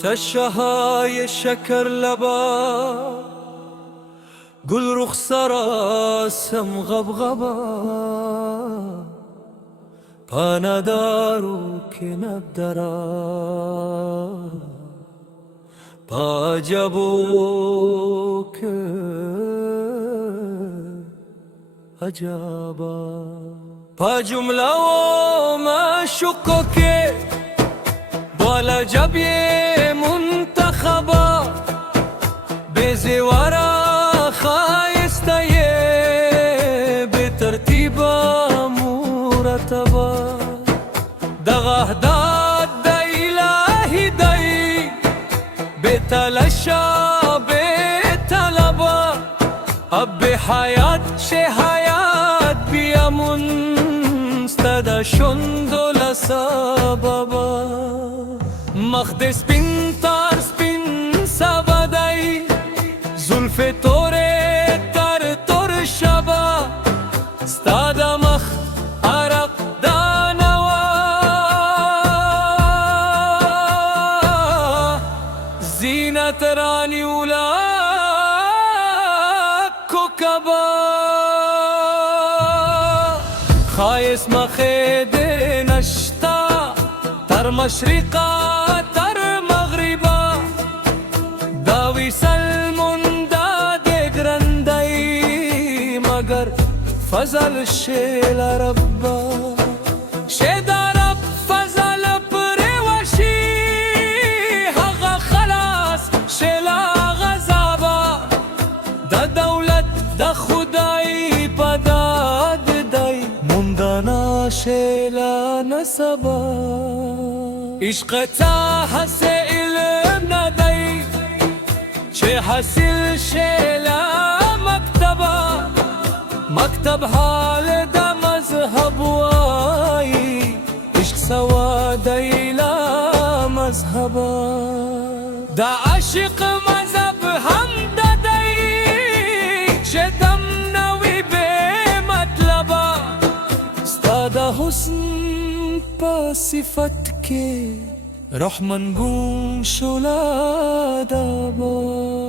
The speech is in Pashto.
تشهای شکر لبا گل رخسار آسم غبغبا پا ندارو که ندارا پا جبو که عجبا پا جمله و معشوقو که بالا جبی منتخبا بزیوارا خایسته به ترتیبا مرتبا دغه داد د الهی دی به تلشا به طلبا اب حیات شه حیات بیامون ستدا شندل سببا مخد سپین تار سپین سبدای زلف توره تر تر شبا ستادا مخ عرق دانوا زینت رانی اولا کوکبا خایس مخید نشتا تر مشرقا تر مغربا داوی سلمون داد گرندی مگر فضل شیل ربا شید رب فضل پروشی حقا خلاص شیل غزابا دا دولت دا خدای پداد دی مندانا شیل نسبا عشق تا حس علم ندی چه حاصل شیلا مکتبا مکتب حال دا مذهب وای عشق سوا دیلا مذهبا دا عشق مذهب هم دادی چه دم نوی به مطلبا ستا دا حسن پا صفت که رحمن گون شلا دابا